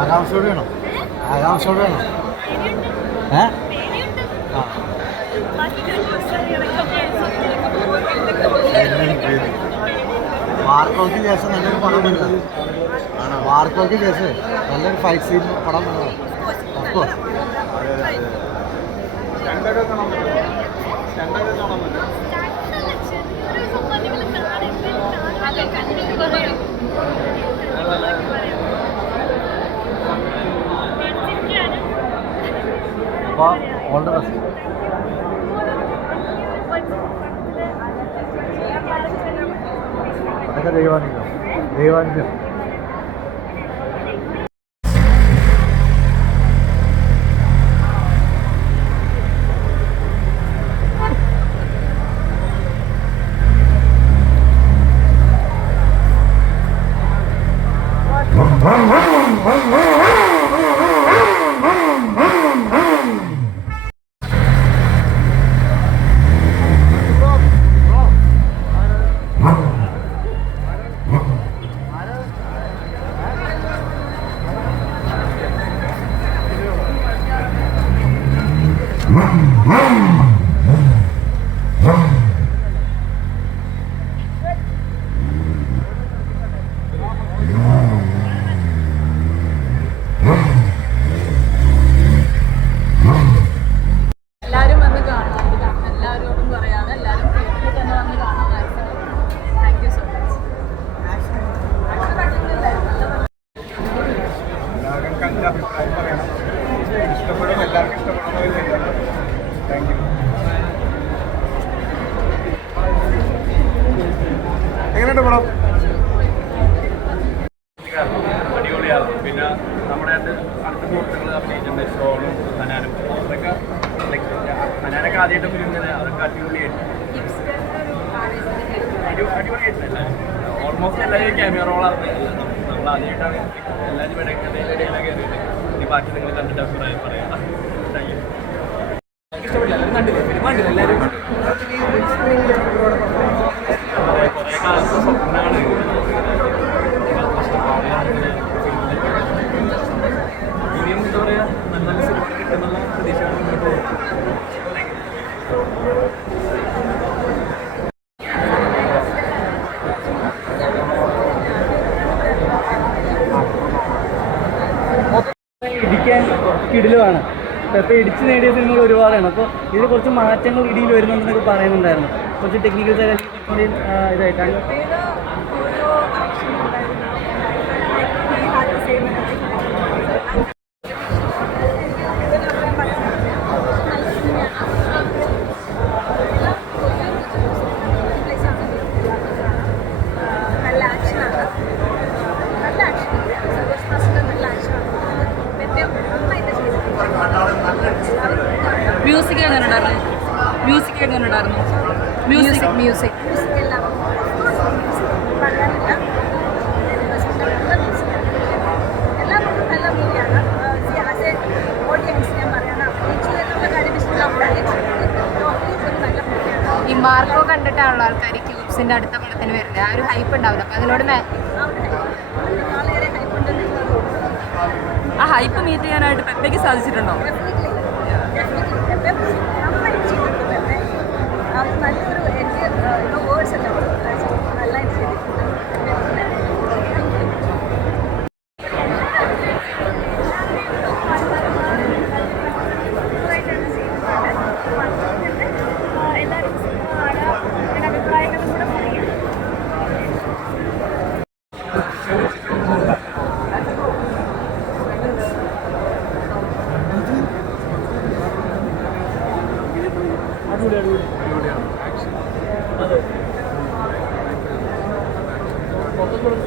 ആകാംക്ഷയോട് വേണം, ആകാംക്ഷയോട് വേണം. വാർക്കോക്ക് ശേഷം നല്ലൊരു പടം വരുന്നത്, വാർക്കോക്ക് ശേഷം നല്ലൊരു ഫൈറ്റ് സീൻ പടം വരുന്നത്. ഓഫ്കോഴ്സ് അപ്പോൾ ഓൾ ദ ബെസ്റ്റ്. അതൊക്കെ ദൈവാനുഗ്രഹം, ദൈവാനുഗ്രഹം. എങ്ങനെയുണ്ട് പടം? അടിപൊളിയാണ്. പിന്നെ നമ്മുടെ അടുത്ത സുഹൃത്തുക്കൾ അഭിനയിച്ചിട്ടുണ്ട്, ഷോണും ഹനാനും. അതൊക്കെ ഹനാനൊക്കെ ആദ്യമായിട്ട് ഫിലിമിന് അതൊക്കെ അടിപൊളിയായിട്ട് അടിപൊളിയായിട്ടില്ല. ഓൾമോസ്റ്റ് എല്ലാവരും ക്യാമിയ റോളാണ്. നമ്മൾ ആദ്യമായിട്ടാണ് എല്ലാവരും ഇടയിലൊക്കെ കയറിയിട്ട്. ഇനി ബാക്കി നിങ്ങൾ കണ്ടിട്ട് അഭിപ്രായം പറയാം. Thank you. ഇഷ്ടപ്പെട്ടില്ല, എല്ലാവരും കണ്ടില്ലേ? ഫിലിം കണ്ടില്ല എല്ലാവരും? കുറേ കാലത്ത് സ്വപ്നമാണ് ഇനിയും എന്താ പറയുക, നല്ല നല്ല സിനിമ കിട്ടുന്നുള്ള പ്രതീക്ഷയാണ് മുന്നോട്ട് പോകുന്നത്. ഇടിക്കാൻ കിടിലുമാണ്. ഇപ്പോൾ ഇടിച്ച് നേടിയ സിനിമകൾ ഒരുപാടാണ്. അപ്പോൾ ഇതിൽ കുറച്ച് മാറ്റങ്ങൾ ഇടിയിൽ വരുന്നുണ്ടെന്നൊക്കെ പറയുന്നുണ്ടായിരുന്നു. കുറച്ച് ടെക്നിക്കൽ സൈഡ് ഇതായിട്ടാണ്. മ്യൂസിക് എങ്ങനെ ഉണ്ടായിരുന്നു? മ്യൂസിക് എങ്ങനെ ഉണ്ടായിരുന്നു? മ്യൂസിക് മ്യൂസിക് ഈ മാർക്കോ കണ്ടിട്ടാണല്ലോ ആൾക്കാർ ക്യൂബ്സിന്റെ അടുത്ത പടത്തിന് വരുന്നത്. ആ ഒരു ഹൈപ്പ് ഉണ്ടാവില്ല. അപ്പം അതിനോട് ആ ഹൈപ്പ് മീറ്റ് ചെയ്യാനായിട്ട് പെപ്പയ്ക്ക് സാധിച്ചിട്ടുണ്ടോ? നല്ലൊരു എനിക്ക് വേർഡ്സ് അല്ല നല്ലതായിട്ട് ചെയ്തിട്ടുണ്ട്. എല്ലാവരും അഭിപ്രായങ്ങളും കൂടെ പറയാം.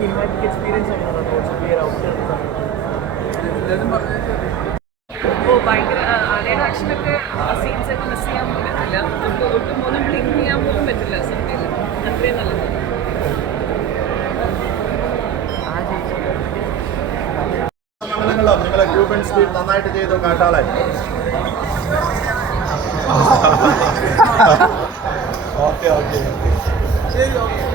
സിനിമാറ്റിക് എക്സ്പീരിയൻസ് ഭയങ്കര ആദ്യയുടെ ആക്ഷനൊക്കെ സീൻസൊക്കെ മിസ് ചെയ്യാൻ പറ്റില്ല. ഒട്ടും പോലും ബ്ലിങ്ക് ചെയ്യാൻ പോലും പറ്റില്ല സിനിമയിൽ. അത്രയും നല്ലത്. നിങ്ങളെ ക്യൂബൻ സ്പീഡ് നന്നായിട്ട് ചെയ്തു കാട്ടാളെ. ഓക്കെ ഓക്കെ ശരി ഓക്കെ.